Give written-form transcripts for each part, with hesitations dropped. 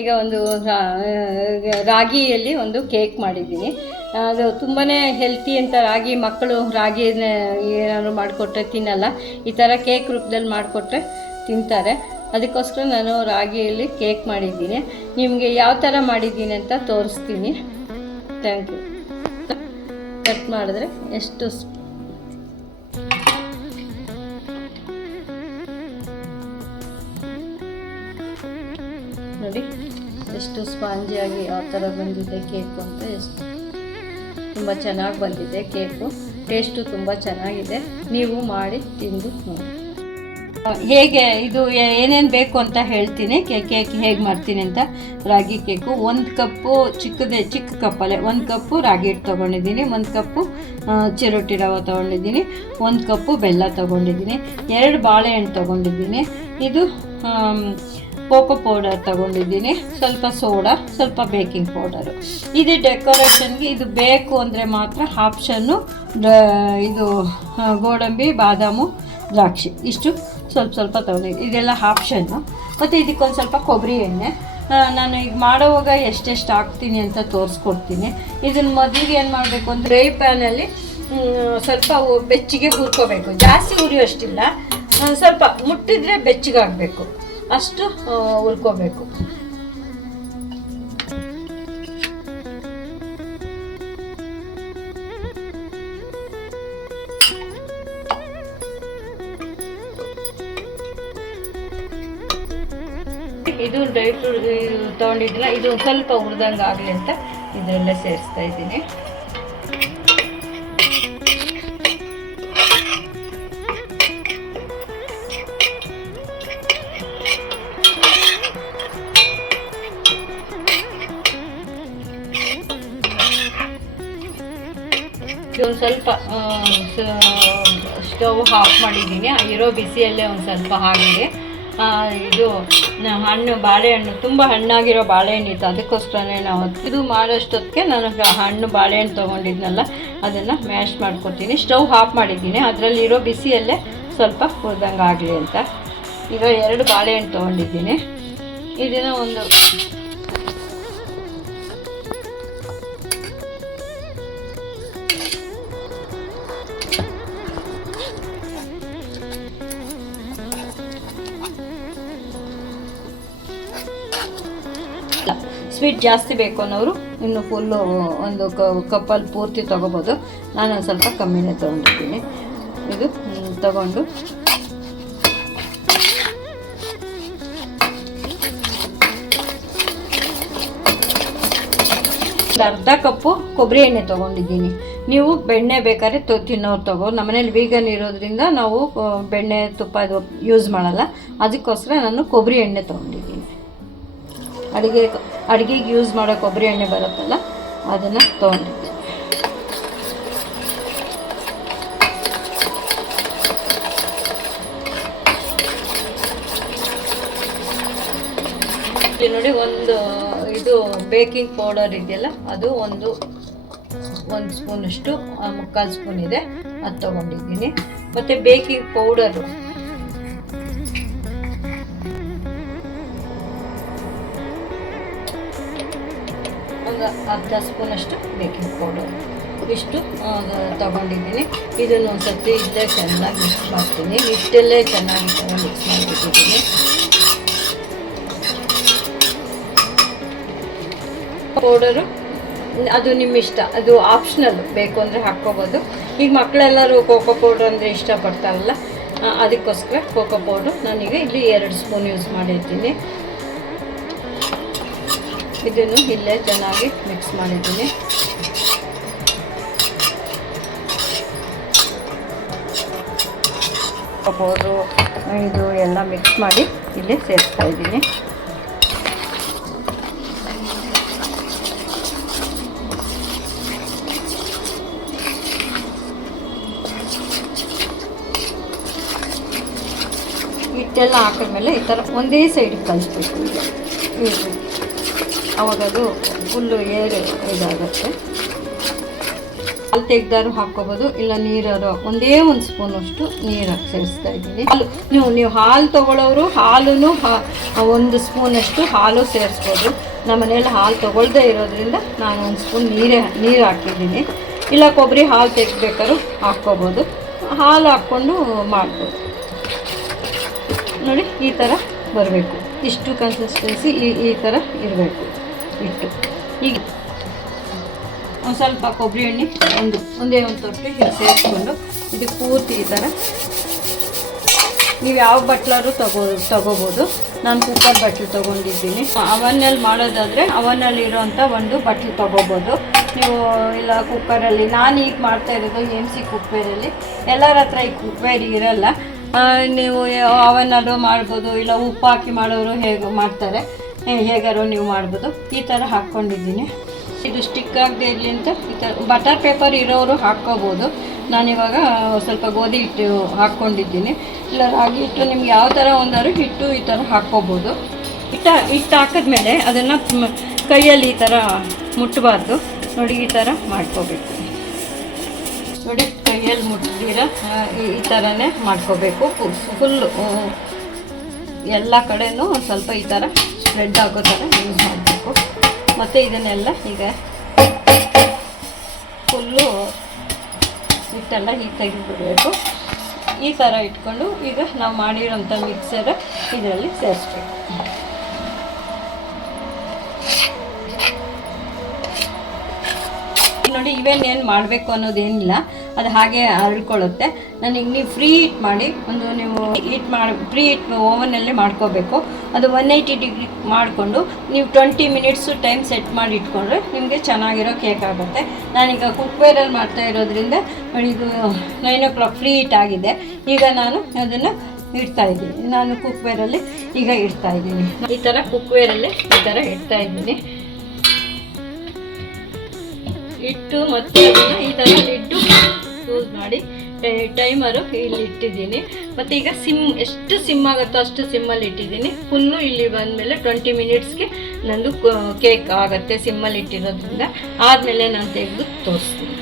ಈಗ ಒಂದು ರಾಗಿಯಲ್ಲಿ ಒಂದು ಕೇಕ್ ಮಾಡಿದ್ದೀನಿ. ಅದು ತುಂಬಾ ಹೆಲ್ತಿ ಅಂತ. ಮಕ್ಕಳು ರಾಗಿ ಏನಾದ್ರು ಮಾಡಿಕೊಟ್ರೆ ತಿನ್ನಲ್ಲ. ಈ ಥರ ಕೇಕ್ ರೂಪದಲ್ಲಿ ಮಾಡಿಕೊಟ್ರೆ ತಿಂತಾರೆ. ಅದಕ್ಕೋಸ್ಕರ ನಾನು ರಾಗಿಯಲ್ಲಿ ಕೇಕ್ ಮಾಡಿದ್ದೀನಿ. ನಿಮಗೆ ಯಾವ ಥರ ಮಾಡಿದ್ದೀನಿ ಅಂತ ತೋರಿಸ್ತೀನಿ. Thank you. ಕಟ್ ಮಾಡಿದ್ರೆ ಎಷ್ಟು ನೋಡಿ ಎಷ್ಟು ಸ್ಪಾಂಜಿಯಾಗಿ ಯಾವ ಥರ ಬಂದಿದೆ ಕೇಕು ಅಂತ. ಎಷ್ಟು ತುಂಬ ಚೆನ್ನಾಗಿ ಬಂದಿದೆ ಕೇಕು. ಟೇಸ್ಟು ತುಂಬ ಚೆನ್ನಾಗಿದೆ. ನೀವು ಮಾಡಿ ತಿಂದು ನೋಡಿ. ಹೇಗೆ ಇದು ಏನೇನು ಬೇಕು ಅಂತ ಹೇಳ್ತೀನಿ. ಕೇಕ್ ಹೇಗೆ ಮಾಡ್ತೀನಿ ಅಂತ. ರಾಗಿ ಕೇಕು 1 ಕಪ್ಪು ಚಿಕ್ಕ ಕಪ್ಪಲ್ಲೇ 1 ಕಪ್ಪು ರಾಗಿ ಹಿಟ್ಟು ತೊಗೊಂಡಿದ್ದೀನಿ. 1 ಕಪ್ಪು ಚಿರೋಟಿ ರವೆ ತೊಗೊಂಡಿದ್ದೀನಿ. 1 ಕಪ್ಪು ಬೆಲ್ಲ ತೊಗೊಂಡಿದ್ದೀನಿ. 2 ಬಾಳೆಹಣ್ಣು ತೊಗೊಂಡಿದ್ದೀನಿ. ಇದು ಕೋಕೋ ಪೌಡರ್ ತೊಗೊಂಡಿದ್ದೀನಿ. ಸ್ವಲ್ಪ ಸೋಡಾ, ಸ್ವಲ್ಪ ಬೇಕಿಂಗ್ ಪೌಡರು. ಇದು ಡೆಕೋರೇಷನ್ಗೆ ಇದು ಬೇಕು ಅಂದರೆ ಮಾತ್ರ ಆಪ್ಷನ್ನು. ಇದು ಗೋಡಂಬಿ, ಬಾದಾಮು, ದ್ರಾಕ್ಷಿ ಇಷ್ಟು ಸ್ವಲ್ಪ ತೊಗೊಂಡಿದ್ದೀನಿ. ಇದೆಲ್ಲ ಆಪ್ಷನ್ನು. ಮತ್ತು ಇದಕ್ಕೊಂದು ಸ್ವಲ್ಪ ಕೊಬ್ಬರಿ ಎಣ್ಣೆ. ನಾನು ಈಗ ಮಾಡೋವಾಗ ಎಷ್ಟೆಷ್ಟು ಹಾಕ್ತೀನಿ ಅಂತ ತೋರಿಸ್ಕೊಡ್ತೀನಿ. ಇದನ್ನು ಮೊದಲಿಗೆ ಏನು ಮಾಡಬೇಕು ಅಂದರೆ ಫ್ರೈ ಪ್ಯಾನಲ್ಲಿ ಸ್ವಲ್ಪ ಬೆಚ್ಚಗೆ ಹುರ್ಕೋಬೇಕು. ಜಾಸ್ತಿ ಹುರಿಯೋಷ್ಟಿಲ್ಲ, ಸ್ವಲ್ಪ ಮುಟ್ಟಿದ್ರೆ ಬೆಚ್ಚಗಾಗಬೇಕು, ಅಷ್ಟು ಹುರ್ಕೋಬೇಕು. ಇದು ಡ್ರೈ ಫ್ರೂಟ್ ತೊಗೊಂಡಿದ್ದಿಲ್ಲ, ಇದು ಸ್ವಲ್ಪ ಹುರಿದಂಗೆ ಆಗಲಿ ಅಂತ ಇದರಲ್ಲೇ ಸೇರಿಸ್ತಾ ಇದ್ದೀನಿ. ಒಂದು ಸ್ವಲ್ಪ ಸ್ಟವ್ ಆಫ್ ಮಾಡಿದ್ದೀನಿ. ಇರೋ ಬಿಸಿಯಲ್ಲೇ ಒಂದು ಸ್ವಲ್ಪ ಹಾಕಿದೆ. ಇದು ಬಾಳೆಹಣ್ಣು ತುಂಬ ಹಣ್ಣಾಗಿರೋ ಬಾಳೆಹಣ್ಣು ಇತ್ತು, ಅದಕ್ಕೋಸ್ಕರನೇ ನಾವು ಇದು ಮಾಡೋಷ್ಟೊತ್ತಿಗೆ ನಾನು ಬಾಳೆಹಣ್ಣು ತೊಗೊಂಡಿದ್ನಲ್ಲ ಅದನ್ನು ಮ್ಯಾಶ್ ಮಾಡ್ಕೊತೀನಿ. ಸ್ಟವ್ ಆಫ್ ಮಾಡಿದ್ದೀನಿ. ಅದರಲ್ಲಿರೋ ಬಿಸಿಯಲ್ಲೇ ಸ್ವಲ್ಪ ಹುರಿದಂಗೆ ಆಗಲಿ ಅಂತ. ಈಗ 2 ಬಾಳೆಹಣ್ಣು ತೊಗೊಂಡಿದ್ದೀನಿ. ಇದನ್ನು ಒಂದು ಸ್ವೀಟ್ ಜಾಸ್ತಿ ಬೇಕು ಅನ್ನೋರು ಇನ್ನು ಫುಲ್ಲು ಒಂದು ಕಪ್ಪಲ್ಲಿ ಪೂರ್ತಿ ತೊಗೋಬೋದು. ನಾನು ಸ್ವಲ್ಪ ಕಮ್ಮಿನೇ ತೊಗೊಂಡಿದ್ದೀನಿ. ಇದು ತಗೊಂಡು ಅರ್ಧ ಕಪ್ಪು ಕೊಬ್ಬರಿ ಎಣ್ಣೆ ತೊಗೊಂಡಿದ್ದೀನಿ. ನೀವು ಬೆಣ್ಣೆ ಬೇಕಾದ್ರೆ ತಿನ್ನೋರು ನಮ್ಮನೇಲಿ ವೀಗನ್ ಇರೋದ್ರಿಂದ ನಾವು ಬೆಣ್ಣೆ ತುಪ್ಪ ಅದು ಯೂಸ್ ಮಾಡಲ್ಲ. ಅದಕ್ಕೋಸ್ಕರ ನಾನು ಕೊಬ್ಬರಿ ಎಣ್ಣೆ ತೊಗೊಂಡಿದ್ದೀನಿ. ಅಡುಗೆಗೆ ಯೂಸ್ ಮಾಡೋ ಕೊಬ್ಬರಿ ಎಣ್ಣೆ ಬರುತ್ತಲ್ಲ ಅದನ್ನು ತೊಗೊಂಡಿದ್ದೀನಿ. ಇಲ್ಲಿ ನೋಡಿ ಒಂದು ಇದು ಬೇಕಿಂಗ್ ಪೌಡರ್ ಇದೆಯಲ್ಲ ಅದು ಒಂದು ಸ್ಪೂನಷ್ಟು, 3/4 ಸ್ಪೂನ್ ಇದೆ, ಅದು ತೊಗೊಂಡಿದ್ದೀನಿ. ಮತ್ತು ಬೇಕಿಂಗ್ ಪೌಡರು ಒಂದು ಅರ್ಧ ಸ್ಪೂನಷ್ಟು ಬೇಕಿಂಗ್ ಪೌಡರ್ ಇಷ್ಟು ತೊಗೊಂಡಿದ್ದೀನಿ. ಇದನ್ನು ಒಂದು ಸರ್ತಿ ಇಲ್ಲೇ ಚೆನ್ನಾಗಿ ಮಿಕ್ಸ್ ಮಾಡ್ತೀನಿ. ಹಿಟ್ಟಲ್ಲೇ ಚೆನ್ನಾಗಿ ಮಿಕ್ಸ್ ಮಾಡಿಬಿಟ್ಟಿದ್ದೀನಿ. ಪೌಡರು ಅದು ನಿಮ್ಮ ಇಷ್ಟ, ಅದು ಆಪ್ಷನಲ್. ಬೇಕು ಅಂದರೆ ಹಾಕ್ಕೋಬೋದು. ಈಗ ಮಕ್ಕಳೆಲ್ಲರೂ ಕೋಕೋ ಪೌಡ್ರ್ ಅಂದರೆ ಇಷ್ಟಪಡ್ತಾರಲ್ಲ, ಅದಕ್ಕೋಸ್ಕರ ಕೋಕೋ ಪೌಡ್ರು ನಾನೀಗ ಇಲ್ಲಿ 2 ಸ್ಪೂನ್ ಯೂಸ್ ಮಾಡಿದ್ದೀನಿ. ಇದನ್ನು ಇಲ್ಲೇ ಚೆನ್ನಾಗಿ ಮಿಕ್ಸ್ ಮಾಡಿದ್ದೀನಿ. ಪೌಡ್ರು ಇದು ಎಲ್ಲ ಮಿಕ್ಸ್ ಮಾಡಿ ಇಲ್ಲೇ ಸೇರಿಸ್ತಾ ಇದ್ದೀನಿ. ಹಿಟ್ಟೆಲ್ಲ ಹಾಕಿದ್ಮೇಲೆ ಈ ಥರ ಒಂದೇ ಸೈಡಿಗೆ ಕಲಿಸ್ಬೇಕು. ಅವಾಗ ಅದು ಫುಲ್ಲು ಏರ್ ಇದಾಗುತ್ತೆ. ಹಾಲು ತೆಗ್ದಾರು ಹಾಕ್ಕೋಬೋದು, ಇಲ್ಲ ನೀರಾರು ಒಂದೇ ಒಂದು ಸ್ಪೂನಷ್ಟು ನೀರು ಸೇರಿಸ್ತಾ ಇದ್ದೀನಿ. ನೀವು ಹಾಲು ತೊಗೊಳ್ಳೋರು ಹಾಲು ಒಂದು ಸ್ಪೂನಷ್ಟು ಹಾಲು ಸೇರಿಸ್ಬೋದು. ನಮ್ಮ ಮನೇಲಿ ಹಾಲು ತೊಗೊಳ್ದೇ ಇರೋದ್ರಿಂದ ನಾನು ಒಂದು ಸ್ಪೂನ್ ನೀರು ಹಾಕಿದ್ದೀನಿ. ಇಲ್ಲ ಕೊಬ್ಬರಿ ಹಾಲು ತೆಗಿಬೇಕಾದ್ರೂ ಹಾಕ್ಕೋಬೋದು. ಹಾಲು ಹಾಕ್ಕೊಂಡು ಮಾಡ್ಬೋದು. ನೋಡಿ ಈ ಥರ ಬರಬೇಕು, ಇಷ್ಟು ಕನ್ಸಿಸ್ಟೆನ್ಸಿ ಈ ಥರ ಇರಬೇಕು ಇಟ್ಟು. ಈಗ ಒಂದು ಸ್ವಲ್ಪ ಕೊಬ್ಬರಿ ಎಣ್ಣೆ ಒಂದೇ ಒಂದು ತೊಟ್ಟು ಹೀಗೆ ಸೇರಿಸ್ಕೊಂಡು ಇದು ಪೂರ್ತಿ ಈ ಥರ. ನೀವು ಯಾವ ಬಟ್ಲಾರು ತಗೋಬೋದು. ನಾನು ಕುಕ್ಕರ್ ಬಟ್ಲು ತೊಗೊಂಡಿದ್ದೀನಿ. ಅವನ್ನಲ್ಲಿ ಮಾಡೋದಾದರೆ ಅವನ್ನಲ್ಲಿ ಇರೋವಂಥ ಒಂದು ಬಟ್ಲು ತೊಗೋಬೋದು ನೀವು. ಇಲ್ಲ ಕುಕ್ಕರಲ್ಲಿ, ನಾನು ಈಗ ಮಾಡ್ತಾ ಇರೋದು MC ಕುಕ್ವೇರಲ್ಲಿ. ಎಲ್ಲರ ಹತ್ರ ಈ ಕುಕ್ವೇರ್ ಇರಲ್ಲ. ನೀವು ಅವನ್ನಲ್ಲೂ ಮಾಡ್ಬೋದು, ಇಲ್ಲ ಉಪ್ಪು ಹಾಕಿ ಮಾಡೋರು ಹೇಗೆ ಮಾಡ್ತಾರೆ ಹೇಗಾರು ನೀವು ಮಾಡ್ಬೋದು. ಈ ಥರ ಹಾಕ್ಕೊಂಡಿದ್ದೀನಿ. ಇದು ಸ್ಟಿಕ್ ಆಗದೆ ಇರಲಿ ಅಂತ ಈ ಥರ ಬಟರ್ ಪೇಪರ್ ಇರೋರು ಹಾಕ್ಕೋಬೋದು. ನಾನಿವಾಗ ಸ್ವಲ್ಪ ಗೋಧಿ ಹಿಟ್ಟು ಹಾಕ್ಕೊಂಡಿದ್ದೀನಿ. ಇಲ್ಲ ರಾಗಿ ಹಿಟ್ಟು, ನಿಮ್ಗೆ ಯಾವ ಥರ ಒಂದಾದ್ರು ಹಿಟ್ಟು ಈ ಥರ ಹಾಕ್ಕೋಬೋದು. ಹಿಟ್ಟು ಹಾಕಿದ್ಮೇಲೆ ಅದನ್ನು ಕೈಯಲ್ಲಿ ಈ ಥರ ಮುಟ್ಟಬಾರ್ದು. ನೋಡಿ ಈ ಥರ ಮಾಡ್ಕೋಬೇಕು. ನೋಡಿ ಕೈಯಲ್ಲಿ ಮುಟ್ಟಿದ್ದೀರ ಈ ಥರನೇ ಮಾಡ್ಕೋಬೇಕು. ಫುಲ್ಲು ಎಲ್ಲ ಕಡೆಯೂ ಒಂದು ಸ್ವಲ್ಪ ಈ ಥರ ಸ್ಪ್ರೆಡ್ ಆಗೋ ಥರ ಯೂಸ್ ಮಾಡಬೇಕು. ಮತ್ತು ಇದನ್ನೆಲ್ಲ ಈಗ ಫುಲ್ಲು ಹಿಟ್ಟೆಲ್ಲ ಹೀಗೆ ತೆಗೆದುಬಿಡಬೇಕು. ಈ ಥರ ಇಟ್ಕೊಂಡು ಈಗ ನಾವು ಮಾಡಿರೋಂಥ ಮಿಕ್ಸರ್ ಇದರಲ್ಲಿ ಸೇರಿಸ್ಬೇಕು. ನೋಡಿ ಇವೇನೇನು ಮಾಡಬೇಕು ಅನ್ನೋದೇನಿಲ್ಲ, ಅದು ಹಾಗೆ ಹರಡ್ಕೊಳ್ಳುತ್ತೆ. ನನಗೆ ನೀವು ಫ್ರೀ ಹೀಟ್ ಮಾಡಿ ನೀವು ಫ್ರೀ ಹೀಟ್ ಓವನಲ್ಲೇ ಮಾಡ್ಕೋಬೇಕು. ಅದು 180 ಡಿಗ್ರಿ ಮಾಡಿಕೊಂಡು ನೀವು 20 ಮಿನಿಟ್ಸು ಟೈಮ್ ಸೆಟ್ ಮಾಡಿ ಇಟ್ಕೊಂಡ್ರೆ ನಿಮಗೆ ಚೆನ್ನಾಗಿರೋ ಕೇಕ್ ಆಗುತ್ತೆ. ನಾನೀಗ ಕುಕ್ವೇರಲ್ಲಿ ಮಾಡ್ತಾ ಇರೋದ್ರಿಂದ ಇದು 9 o'clock ಫ್ರೀ ಹೀಟ್ ಆಗಿದೆ. ಈಗ ನಾನು ಅದನ್ನು ಇಡ್ತಾಯಿದ್ದೀನಿ. ನಾನು ಕುಕ್ವೇರಲ್ಲಿ ಈಗ ಇಡ್ತಾಯಿದ್ದೀನಿ. ಈ ಥರ ಕುಕ್ವೇರಲ್ಲೇ ಈ ಥರ ಇಡ್ತಾಯಿದ್ದೀನಿ. ಇಟ್ಟು ಮತ್ತೆ ಅದನ್ನು ಈ ಥರ ಲಿಡ್ಡು ಯೂಸ್ ಮಾಡಿ ಟೈಮರು ಇಲ್ಲಿ ಇಟ್ಟಿದ್ದೀನಿ. ಮತ್ತು ಈಗ ಎಷ್ಟು ಸಿಮ್ ಆಗುತ್ತೋ ಅಷ್ಟು ಸಿಮ್ಮಲ್ಲಿ ಇಟ್ಟಿದ್ದೀನಿ. ಫುಲ್ಲು ಇಲ್ಲಿ ಬಂದಮೇಲೆ 20 ಮಿನಿಟ್ಸ್ಗೆ ನಂದು ಕೇಕ್ ಆಗುತ್ತೆ ಸಿಮ್ಮಲ್ಲಿ ಇಟ್ಟಿರೋದ್ರಿಂದ. ಆದಮೇಲೆ ನಾನು ತೆಗೆದು ತೋರಿಸ್ತೀನಿ.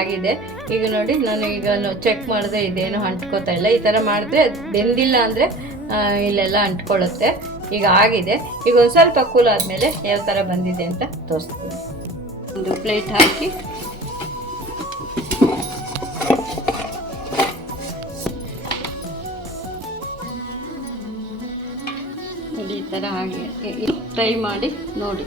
ಆಗಿದೆ ಈಗ ನೋಡಿ. ನಾನು ಈಗ ಚೆಕ್ ಮಾಡಿದೆ, ಇದೇನು ಅಂಟ್ಕೋತಾ ಇಲ್ಲ. ಈ ಥರ ಮಾಡಿದ್ರೆ ಬೆಂದಿಲ್ಲ ಅಂದರೆ ಇಲ್ಲೆಲ್ಲ ಅಂಟ್ಕೊಳ್ಳುತ್ತೆ. ಈಗ ಆಗಿದೆ. ಈಗ ಒಂದು ಸ್ವಲ್ಪ ಕೂಲ್ ಆದಮೇಲೆ ಯಾವ ಥರ ಬಂದಿದೆ ಅಂತ ತೋರಿಸ್ತೀನಿ. ಒಂದು ಪ್ಲೇಟ್ ಹಾಕಿ ಈ ಥರ ಹಾಗೆ ಟ್ರೈ ಮಾಡಿ ನೋಡಿ.